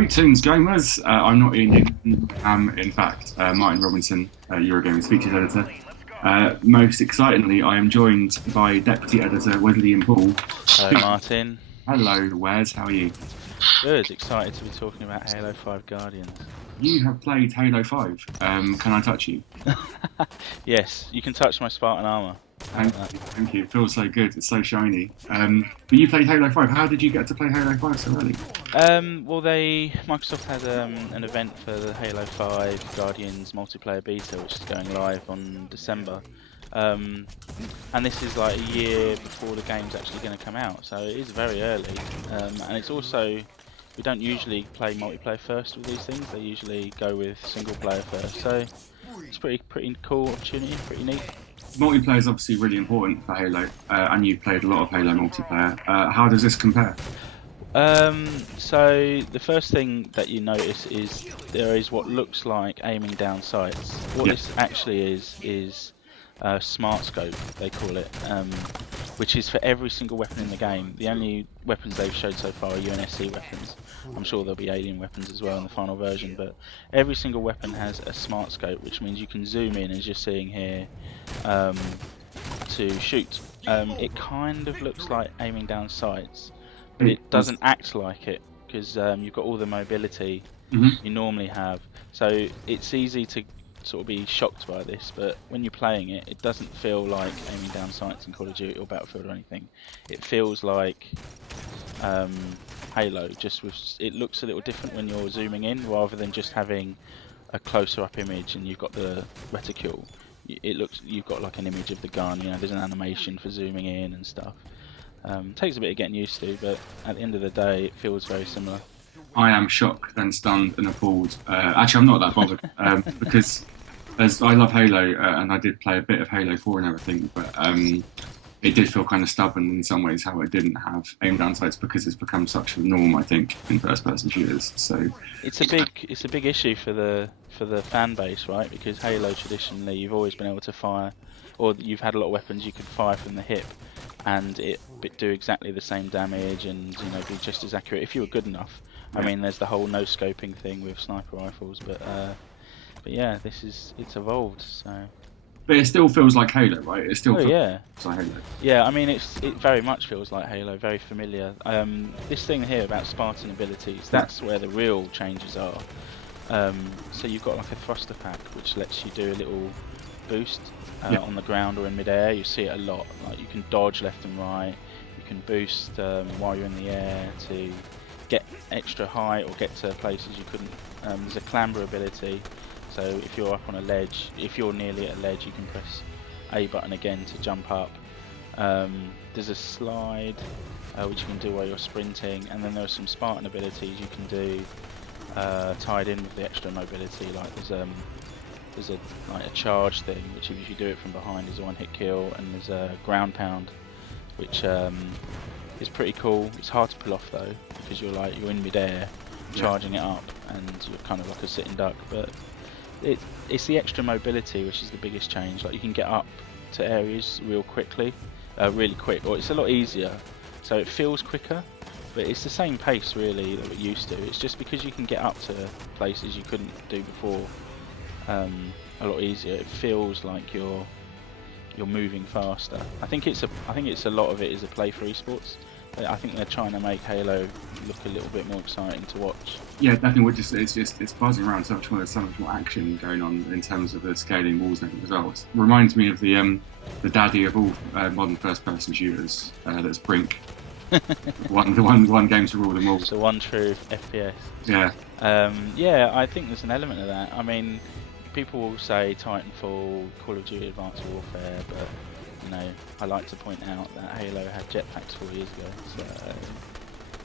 Greetings, gamers. I'm not Ian. I'm, in fact, Martin Robinson, Eurogamer's features editor. Most excitingly, I am joined by Deputy Editor Wesley and Paul. Hello, Martin. Hello, Wes. How are you? Good. Excited to be talking about Halo 5 Guardians. You have played Halo 5. Can I touch you? Yes, you can touch my Spartan armor. Thank you. It feels so good. It's so shiny. But you played Halo 5. How did you get to play Halo 5 so early? Well, Microsoft had an event for the Halo 5 Guardians multiplayer beta, which is going live on December. And this is like a year before the game's actually going to come out, so it is very early. And it's also, we don't usually play multiplayer first with these things. They usually go with single player first. So it's pretty cool opportunity, pretty neat. Multiplayer is obviously really important for Halo, and you've played a lot of Halo multiplayer. How does this compare? So the first thing that you notice is there is what looks like aiming down sights. What this actually is smart scope, they call it, which is for every single weapon in the game. The only weapons they've showed so far are UNSC weapons. I'm sure there'll be alien weapons as well in the final version, but every single weapon has a smart scope, which means you can zoom in, as you're seeing here, to shoot. It kind of looks like aiming down sights, but it doesn't act like it, because you've got all the mobility you normally have. So it's easy to sort of be shocked by this, but when you're playing it, it doesn't feel like aiming down sights in Call of Duty or Battlefield or anything. It feels like Halo, just with, it looks a little different when you're zooming in, rather than just having a closer up image and you've got the reticule. It looks, you've got like an image of the gun, you know, there's an animation for zooming in and stuff. Takes a bit of getting used to, but at the end of the day, it feels very similar. I am shocked and stunned and appalled. Actually, I'm not that bothered because as I love Halo and I did play a bit of Halo 4 and everything, but it did feel kind of stubborn in some ways how it didn't have aim down sights because it's become such a norm, I think, in first-person shooters. So it's a big issue for the fan base, right? Because Halo traditionally, you've always been able to fire, or you've had a lot of weapons you could fire from the hip, and it do exactly the same damage, and you know, be just as accurate if you were good enough. I mean, there's the whole no scoping thing with sniper rifles, but yeah, it's evolved. So. But it still feels like Halo, right? It still feels like Halo. Yeah, I mean, it very much feels like Halo, very familiar. This thing here about Spartan Abilities, that's where the real changes are. So you've got like a thruster pack, which lets you do a little boost on the ground or in midair. You see it a lot. Like you can dodge left and right. You can boost while you're in the air to get extra height or get to places you couldn't. There's a Clamber ability, so if you're up on a ledge, if you're nearly at a ledge, you can press A button again to jump up. There's a slide which you can do while you're sprinting, and then there are some Spartan abilities you can do tied in with the extra mobility. Like there's a charge thing, which if you do it from behind is a one-hit kill, and there's a ground pound, which is pretty cool. It's hard to pull off though, because you're in midair, charging it up, and you're kind of like a sitting duck. But it's the extra mobility which is the biggest change. Like you can get up to areas really quick, or it's a lot easier. So it feels quicker, but it's the same pace really that we're used to. It's just because you can get up to places you couldn't do before a lot easier. It feels like you're moving faster. I think it's a lot of it is a play for esports. I think they're trying to make Halo look a little bit more exciting to watch. Yeah, definitely. It's buzzing around so much more. There's so much more action going on in terms of the scaling walls and everything as well. It reminds me of the daddy of all modern first-person shooters. That's Brink. one game to rule them all. So one true FPS. Yeah. Yeah, I think there's an element of that. I mean, people will say Titanfall, Call of Duty Advanced Warfare, but you know, I like to point out that Halo had jetpacks 4 years ago, so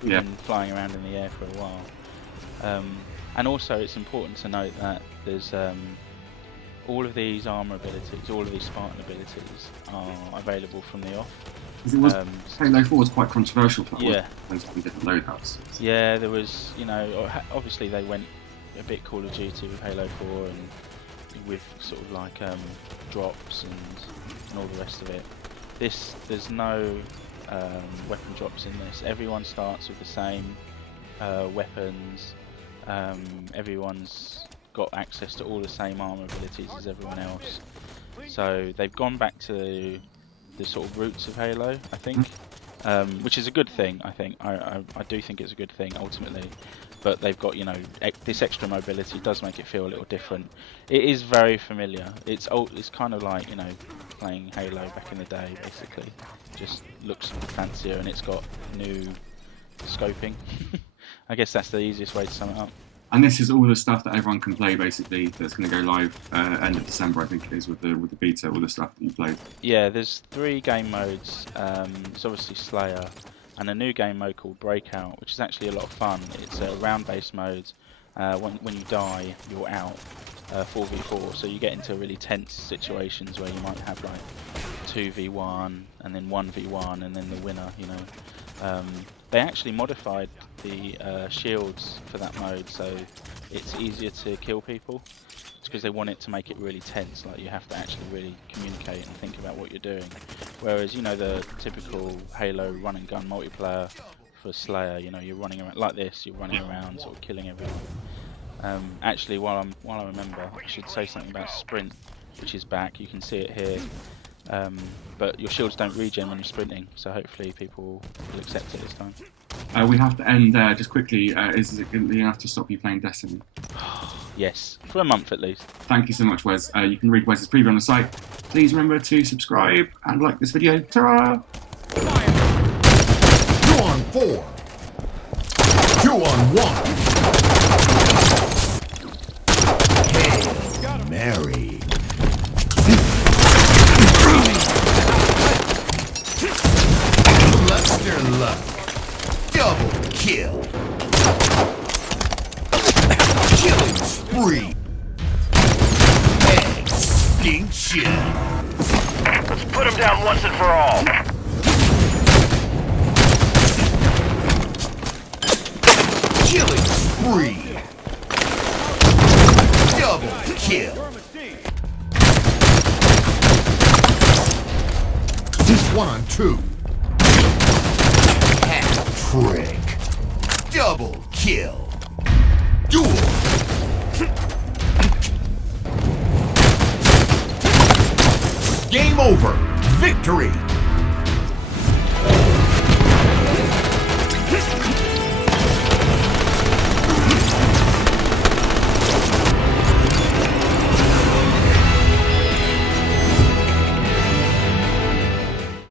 we've been flying around in the air for a while. And also, it's important to note that there's all of these armor abilities, all of these Spartan abilities are available from the off. Halo 4 was quite controversial for different loadouts. Yeah, there was, you know, obviously they went a bit Call of Duty with Halo 4 and with sort of like drops and all the rest of it. There's no weapon drops in this. Everyone starts with the same weapons. Everyone's got access to all the same armor abilities as everyone else. So they've gone back to the sort of roots of Halo, I think, which is a good thing. I think I do think it's a good thing ultimately. But they've got, you know, this extra mobility does make it feel a little different. It is very familiar. It's kind of like, you know, playing Halo back in the day, basically. Just looks fancier and it's got new scoping. I guess that's the easiest way to sum it up. And this is all the stuff that everyone can play, basically. That's going to go live end of December, I think it is, with the beta. All the stuff that you played. Yeah, there's 3 game modes. There's obviously Slayer, and a new game mode called Breakout, which is actually a lot of fun. It's a round-based mode. When you die, you're out 4v4, so you get into really tense situations where you might have like 2v1 and then 1v1 and then the winner, you know. They actually modified the shields for that mode, so it's easier to kill people. It's because they want it to make it really tense, like you have to actually really communicate and think about what you're doing. Whereas, you know, the typical Halo run and gun multiplayer for Slayer, you know, you're running around like this, you're running around sort of killing everyone. Actually, while I remember, I should say something about Sprint, which is back. You can see it here. But your shields don't regen when you're sprinting, so hopefully people will accept it this time. We have to end there just quickly. Is it going to be enough to stop you playing Destiny? Yes, for a month at least. Thank you so much, Wes. You can read Wes's preview on the site. Please remember to subscribe and like this video. Ta-ra! 2 on 4. 2 on 1. Hail Mary. Lester Luck. Double kill. Killing spree. Extinction. Let's put him down once and for all. Killing spree. Double kill. 1 on 2. Hat trick. Double kill. Duel. Game over. Victory.